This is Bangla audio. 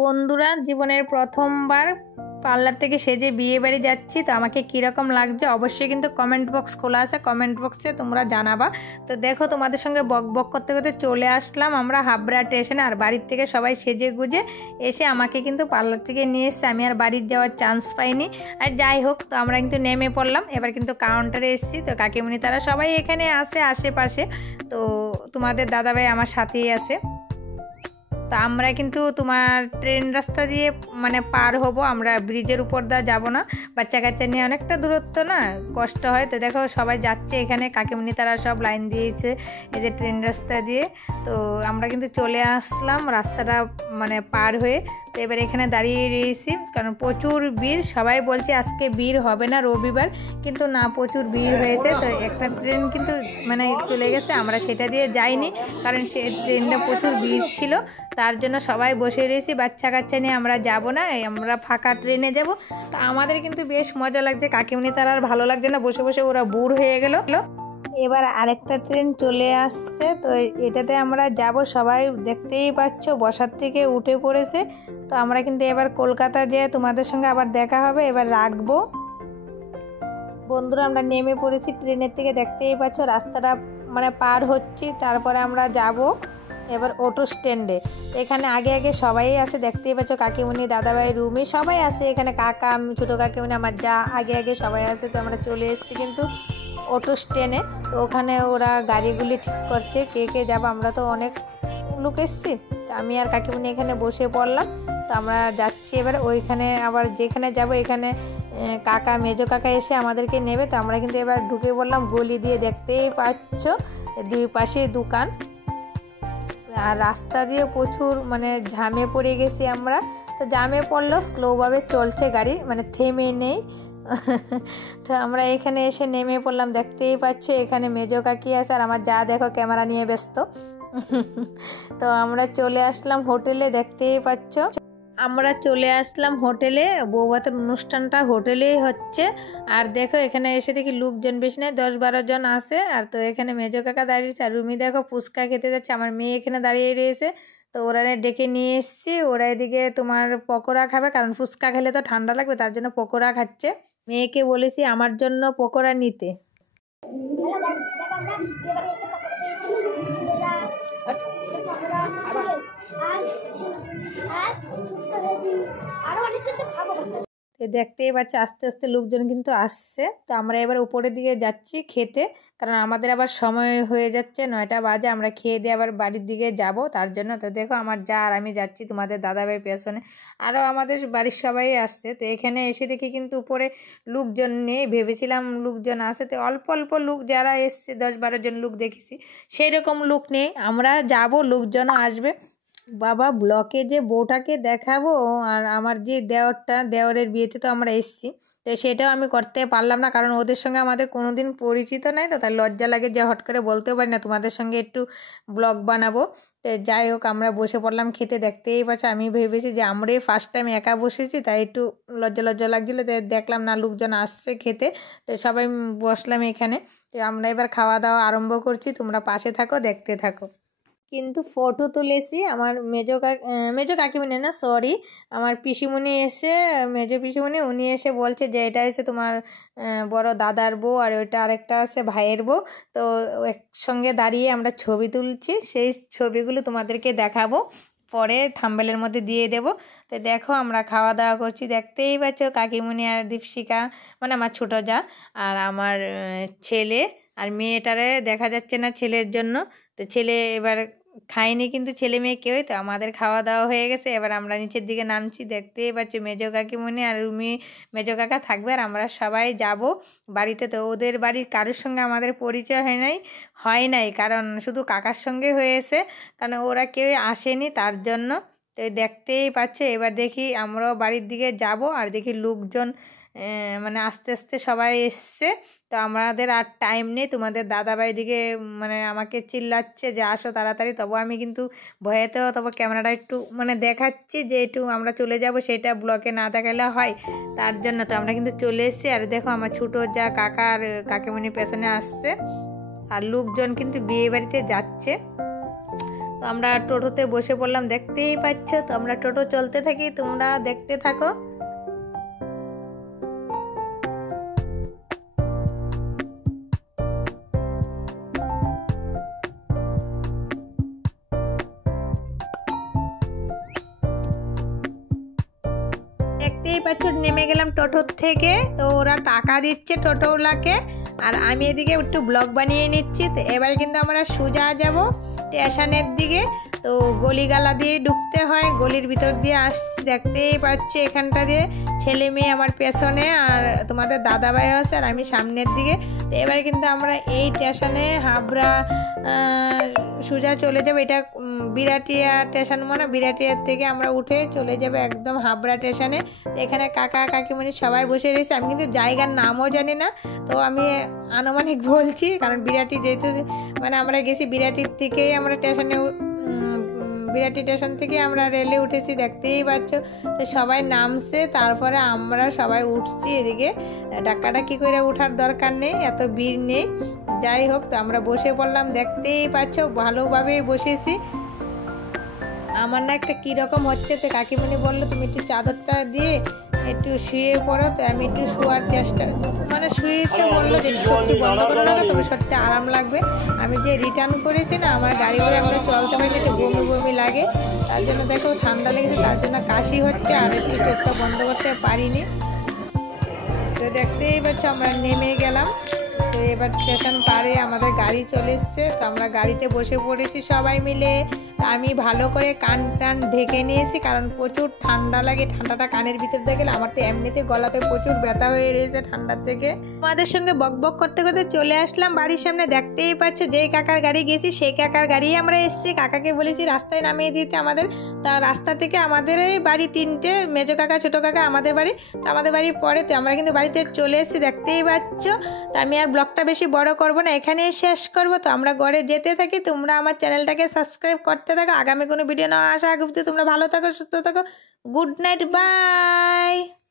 বন্ধুরা, জীবনের প্রথমবার পার্লার থেকে সেজে বিয়ে বাড়ি যাচ্ছি, তো আমাকে কীরকম লাগছে অবশ্যই কিন্তু কমেন্ট বক্স খোলা আছে, কমেন্ট বক্সে তোমরা জানাবা। তো দেখো, তোমাদের সঙ্গে বক বক করতে করতে চলে আসলাম আমরা হাবড়া স্টেশনে। আর বাড়ির থেকে সবাই সেজে গুজে এসে আমাকে কিন্তু পার্লার থেকে নিয়ে এসছে, আমি আর বাড়ির যাওয়ার চান্স পাইনি। আর যাই হোক, তো আমরা কিন্তু নেমে পড়লাম, এবার কিন্তু কাউন্টারে এসেছি। তো কাকিমণি তারা সবাই এখানে আসে আশেপাশে, তো তোমাদের দাদাভাই আমার সাথেই আছে। তো আমরা কিন্তু তোমার ট্রেন রাস্তা দিয়ে মানে পার হব, আমরা ব্রিজের উপর দিয়ে যাবো না, বাচ্চা কাচ্চা নিয়ে অনেকটা দূরত্ব না, কষ্ট হয়। তো দেখো সবাই যাচ্ছে এখানে, কাকিমণি তারা সব লাইন দিয়েছে এই যে ট্রেন রাস্তা দিয়ে। তো আমরা কিন্তু চলে আসলাম রাস্তাটা মানে পার হয়ে। তো এবার এখানে দাঁড়িয়ে রয়েছি, কারণ প্রচুর ভিড়। সবাই বলছে আজকে ভিড় হবে না, রবিবার, কিন্তু না, প্রচুর ভিড় হয়েছে। তো একটা ট্রেন কিন্তু মানে চলে গেছে, আমরা সেটা দিয়ে যাইনি, কারণ সে ট্রেনটা প্রচুর ভিড় ছিল, তার জন্য সবাই বসে রয়েছি। বাচ্চা কাচ্চা নিয়ে আমরা যাব না, আমরা ফাঁকা ট্রেনে যাব। তো আমাদের কিন্তু বেশ মজা লাগছে, কাকিমণি তার আর ভালো লাগছে না, বসে বসে ওরা বুড় হয়ে গেল। এবার আরেকটা ট্রেন চলে আসছে, তো এটাতে আমরা যাব। সবাই দেখতেই পাচ্ছ বসার থেকে উঠে পড়েছে। তো আমরা কিন্তু এবার কলকাতা যেয়ে তোমাদের সঙ্গে আবার দেখা হবে, এবার রাখবো। বন্ধুরা, আমরা নেমে পড়েছি ট্রেনের থেকে, দেখতেই পাচ্ছ রাস্তাটা মানে পার হচ্ছি, তারপরে আমরা যাব এবার অটো স্ট্যান্ডে। এখানে আগে আগে সবাই আছে, দেখতেই পাচ্ছ কাকিমণি, দাদাভাই, রুমি সবাই আছে এখানে, কাকা, ছোটো কাকিমণি, আমার যা, আগে আগে সবাই আছে। তো আমরা চলে এসেছি কিন্তু অটো স্ট্যান্ডে। তো ওখানে ওরা গাড়িগুলি ঠিক করছে, কে কে যাবো, আমরা তো অনেক লোক এসেছি। তো আমি আর কাকিমণি এখানে বসে পড়লাম। তো আমরা যাচ্ছি এবার ওইখানে, আবার যেখানে যাব এখানে কাকা, মেজো কাকা এসে আমাদেরকে নেবে। তো আমরা কিন্তু এবার ঢুকে পড়লাম গলি দিয়ে, দেখতেই পাচ্ছ দুই পাশে দোকান, আর রাস্তা দিয়ে প্রচুর মানে জ্যামে পড়ে গেছি আমরা। তো জ্যামে পড়লো, স্লোভাবে চলছে গাড়ি, মানে থেমে নেই। তো আমরা এখানে এসে নেমে পড়লাম, দেখতেই পাচ্ছ এখানে মেজো কাকি আছে, আর আমার যা দেখো ক্যামেরা নিয়ে ব্যস্ত। তো আমরা চলে আসলাম হোটেলে, দেখতেই পাচ্ছ আমরা চলে আসলাম হোটেলে, বৌভাতের অনুষ্ঠানটা হোটেলেই হচ্ছে। আর দেখো এখানে এসে দেখি লোকজন বেশি নেই, 10-12 জন আছে। আর তো এখানে মেজো কাকা দাঁড়িয়েছে, আর রুমি দেখো ফুচকা খেতে যাচ্ছে, আমার মেয়ে এখানে দাঁড়িয়ে রয়েছে। তো ওরা ডেকে নিয়ে এসেছি, ওরা এদিকে তোমার পকোড়া খাবে, কারণ ফুচকা খেলে তো ঠান্ডা লাগবে, তার জন্য পকোড়া খাচ্ছে। মেয়েকে বলেছি আমার জন্য পকোড়া নিতে। তো দেখতেই পাচ্ছি আস্তে আস্তে লোকজন কিন্তু আসছে। তো আমরা এবার উপরের দিকে যাচ্ছি খেতে, কারণ আমাদের আবার সময় হয়ে যাচ্ছে, 9টা বাজে, আমরা খেয়ে দিয়ে আবার বাড়ির দিকে যাব, তার জন্য। তো দেখো আমার যা আর আমি যাচ্ছি, তোমাদের দাদাভাই পেছনে, আরও আমাদের বাড়ির সবাই আসছে। তো এখানে এসে দেখি কিন্তু উপরে লোকজন নেই, ভেবেছিলাম লোকজন আসে, তো অল্প অল্প লোক যারা এসছে, 10-12 জন লোক দেখেছি, সেই রকম লোক নেই। আমরা যাব, লোকজনও আসবে। বাবা, ব্লকে যে বউটাকে দেখাবো, আর আমার যে দেওরের বিয়েতে তো আমরা এসেছি, তো সেটাও আমি করতে পারলাম না, কারণ ওদের সঙ্গে আমাদের কোনো দিন পরিচিত নাই। তো তাই লজ্জা লাগে যে হট করে বলতেও পারি না তোমাদের সঙ্গে একটু ব্লগ বানাবো। তো যাই হোক, আমরা বসে পড়লাম খেতে, দেখতেই পাচ্ছ। আমি ভেবেছি যে আমরাই ফার্স্ট টাইম একা বসেছি, তাই একটু লজ্জা লজ্জা লাগছিলো। তো দেখলাম না লোকজন আসছে খেতে, তো সবাই বসলাম এখানে। তো আমরা এবার খাওয়া দাওয়া আরম্ভ করছি, তোমরা পাশে থাকো, দেখতে থাকো। কিন্তু ফটো তুলেছি আমার মেজো কাকিমণি না, সরি, আমার পিসিমণি এসে, মেজো পিসিমণি, উনি এসে বলছে যে এটা এসে তোমার বড় দাদার বউ, আর ওইটা আরেকটা আছে ভাইয়ের বউ। তো একসঙ্গে দাঁড়িয়ে আমরা ছবি তুলছি, সেই ছবিগুলো তোমাদেরকে দেখাবো, পরে থাম্বনেলের মধ্যে দিয়ে দেব। তো দেখো আমরা খাওয়া দাওয়া করছি, দেখতেই পাচ্ছ কাকিমণি আর দীপশিকা, মানে আমার ছোটো যা, আর আমার ছেলে, আর মেয়েটারে দেখা যাচ্ছে না ছেলের জন্য। তো ছেলে এবার খাইনি কিন্তু, ছেলে মেয়ে কেউই। তো আমাদের খাওয়া দাওয়া হয়ে গেছে, এবার আমরা নিচের দিকে নামছি, দেখতেই পাচ্ছি মেজো কাকিমণি আর রুমি, মেজো কাকা থাকবে, আর আমরা সবাই যাব বাড়িতে। তো ওদের বাড়ির কারোর সঙ্গে আমাদের পরিচয় হয় নাই, কারণ শুধু কাকার সঙ্গে হয়েছে, কারণ ওরা কেউই আসেনি, তার জন্য। তো দেখতেই পাচ্ছ, এবার দেখি আমরাও বাড়ির দিকে যাব, আর দেখি লোকজন মানে আস্তে আস্তে সবাই এসছে। তো আমাদের আর টাইম নেই, তোমাদের দাদাভাই দিকে মানে আমাকে চিল্লাচ্ছে যে আসো তাড়াতাড়ি, তবু আমি কিন্তু ভয়েতেও তবু ক্যামেরাটা একটু মানে দেখাচ্ছি যে একটু আমরা চলে যাব, সেটা ব্লগে না দেখালে হয়, তার জন্য। তো আমরা কিন্তু চলে এসেছি, আর দেখো আমার ছোটো যা কাকা আর কাকিমণি পেছনে আসছে, আর লোকজন কিন্তু বিয়ে বাড়িতে যাচ্ছে। তো তো আমরা টোটোতে বসে পড়লাম, দেখতেই পাচ্ছ। তো আমরা টোটো চলতে থাকি, তোমরা দেখতে থাকো। দেখতেই পাচ্ছ নেমে গেলাম টোটোর থেকে। তো ওরা টাকা দিচ্ছে টোটোওয়ালাকে, আর আমি এদিকে একটু ব্লগ বানিয়ে নিচ্ছি। তো এবারে কিন্তু আমরা সোজা যাব স্টেশনের দিকে। তো গলিগালা দিয়ে ঢুকতে হয়, গলির ভিতর দিয়ে আসছি, দেখতেই পাচ্ছি এখানটা দিয়ে ছেলে মেয়ে আমার পেছনে, আর তোমাদের দাদাভাই আছে, আর আমি সামনের দিকে। তো এবারে কিন্তু আমরা এই স্টেশনে হাবড়া সোজা চলে যাবো। এটা বিরাটিয়া স্টেশন, মানে বিরাটিয়ার থেকে আমরা উঠে চলে যাবো একদম হাবড়া স্টেশনে। তো এখানে কাকা কাকিমণি সবাই বসে রয়েছে। আমি কিন্তু জায়গার নামও জানি না, তো আমি আনুমানিক বলছি, কারণ বিরাটি যেহেতু মানে আমরা গেছি বিরাটির থেকেই আমরা স্টেশনে, বিরাটি স্টেশন থেকে আমরা রেলে উঠেছি, দেখতেই পাচ্ছ। তো সবাই নামছে, তারপরে আমরা সবাই উঠছি। এদিকে ডাক্কাডাক্কি করে ওঠার দরকার নেই, এত ভিড় নেই। যাই হোক, তো আমরা বসে পড়লাম, দেখতেই পাচ্ছ ভালোভাবেই বসেছি। আমার না একটা কীরকম হচ্ছে, তো কাকিমণি বললো তুমি একটু চাদরটা দিয়ে একটু শুয়ে পড়ো। তো আমি একটু শোয়ার চেষ্টা, মানে শুয়েতে বললো যে একটু বন্ধ করে রাখো, তবে সত্যি আরাম লাগবে। আমি যে রিটার্ন করেছি না, আমার গাড়ি করে আমরা চলতে পারি, একটু বমি বমি লাগে, তার জন্য দেখো ঠান্ডা লেগেছে, তার জন্য কাশি হচ্ছে, আর একটু চোখটা বন্ধ করতে পারিনি। তো দেখতেই পাচ্ছ আমরা নেমে গেলাম। তো এবার স্টেশন পারে আমাদের গাড়ি চলে এসছে। তো আমরা গাড়িতে বসে পড়েছি সবাই মিলে। আমি ভালো করে কান টান ঢেকে নিয়েছি, কারণ প্রচুর ঠান্ডা লাগে, ঠান্ডাটা কানের ভিতর দিয়ে গেলে আমার তো এমনিতে গলাতে প্রচুর ব্যথা হয়ে রয়েছে ঠান্ডার থেকে। আমাদের সঙ্গে বক বক করতে করতে চলে আসলাম বাড়ির সামনে। দেখতেই পাচ্ছ যেই কাকার গাড়ি গেছি সেই কাকার গাড়ি আমরা এসেছি। কাকাকে বলেছি রাস্তায় নামিয়ে দিতে আমাদের। তা রাস্তা থেকে আমাদের বাড়ি তিনটে, মেজো কাকা ছোটো কাকা আমাদের বাড়ি। তো আমাদের বাড়ি পরে, তো আমরা কিন্তু বাড়িতে চলে এসেছি, দেখতেই পাচ্ছ। তো আমি আর ব্লগটা বেশি বড় করব না, এখানেই শেষ করব। তো আমরা ঘরে যেতে থাকি, তোমরা আমার চ্যানেলটাকে সাবস্ক্রাইব করতে থাকো। আগামী কোনো ভিডিও না আসা আগে তোমরা ভালো থাকো, সুস্থ থাকো। Good night, by.